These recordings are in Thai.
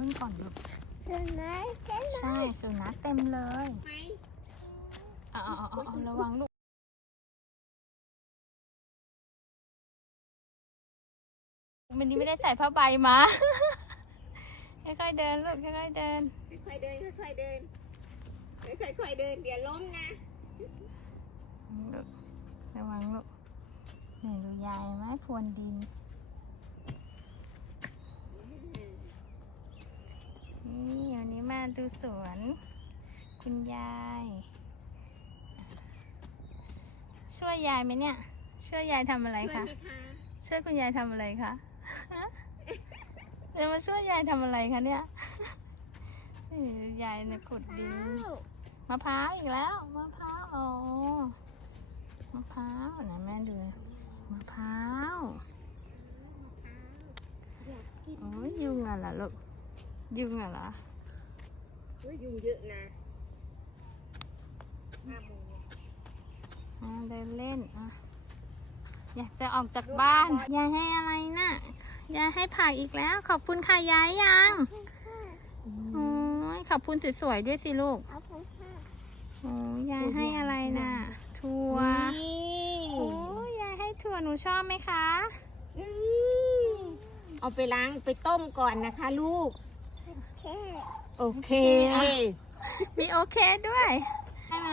พึ่งก่อนลูกเดินไหมเดินไหมใช่สุนัขเต็มเลยไหมเอาเอาเอาเอาเอาระวังลูกวันนี้ไม่ได้ใส่ผ้าใบมา ค่อยๆเดินลูกค่อยๆเดิน ค่อยๆเดินค่อยๆเดินค่อยๆเดินเดี๋ยวล้มนะลูกระวังลูกนี่ดูยายไหมพรวนดินนี่วันนี้มา ดูสวน คุณยาย ช่วยยายไหมเนี่ย ช่วยยายทำอะไรช่วยคะไหมคะช่วยคุณยายทำอะไรคะฮะเดี๋ยวมาช่วยยายทำอะไรคะเนี่ยเอ้ยยายเนี่ยขุดดิน มะพร้าวอีกแล้ว มะพร้าวอ๋อมะพร้าวไหนแม่ดูหน่อยมะพร้าวอยากกินโอ้ยยุงอะเหรอลูกยุงอะเหรอว่า ยุงเยอะนะห้าโมงอ่าเดินเล่นอะอยากจะออกจากบ้านยายให้อะไรน่ะยายให้ผักอีกแล้ว ขอบคุณค่ะยายยังโอ้ยขอบคุณสวยๆด้วยสิลูกเอาไปค่ะโอ้ยยายให้อะไรน่ะถั่วนี่โอ้ยยายให้ถั่วหนูชอบไหมคะอืมเอาไปล้างไปต้มก่อนนะคะ ลูก โอเคมีโอเคด้วยใช่ไหม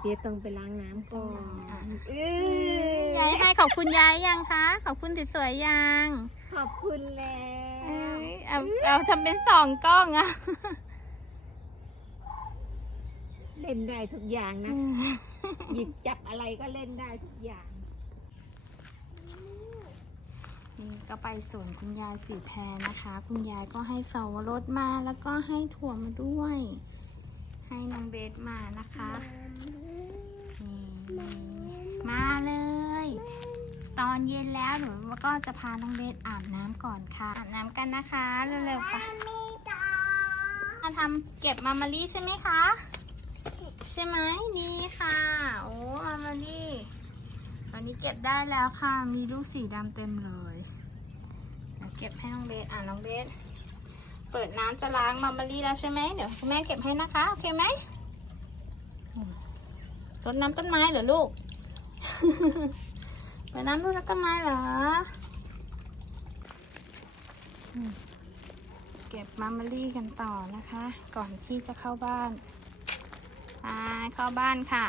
เดี๋ยวต้องไปล้างน้ำก่อนยายให้ขอบคุณยายยังคะ ขอบคุณสวยๆยัง ขอบคุณแล้เอ้วยเอาเอาทำเป็นสองกล้องอะเล่นได้ทุกอย่างนะ หยิบจับอะไรก็เล่นได้ทุกอย่าง นี่ ก็ไปสวนคุณยายสีแพรนะคะ คุณยายก็ให้เสาวรสมาแล้วก็ให้ถั่วมาด้วย ให้น้องเบสมานะคะมาเลย ตอนเย็นแล้วหนูก็จะพาน้องเบสอาบน้ำก่อนค่ะ อาบน้ำกันนะคะเร็วๆไปมาทำเก็บมามารีใช่ไหมคะใช่ไหมนี่ค่ะ โอ้มามารีวันนี้เก็บได้แล้วค่ะ มีลูกสีดำเต็มเลย เก็บให้น้องเบสอ่าน้องเบสเปิดน้ำจะล้างมามารีแล้วใช่ไหมเดี๋ยวคุณแม่เก็บให้นะคะโอเคไหมรดน้ำต้นไม้เหรอลูกเปิดน้ำรดน้ำต้นไม้เหรอเก็บมามารีกันต่อนะคะ ก่อนที่จะเข้าบ้านอ่าเข้าบ้านค่ะ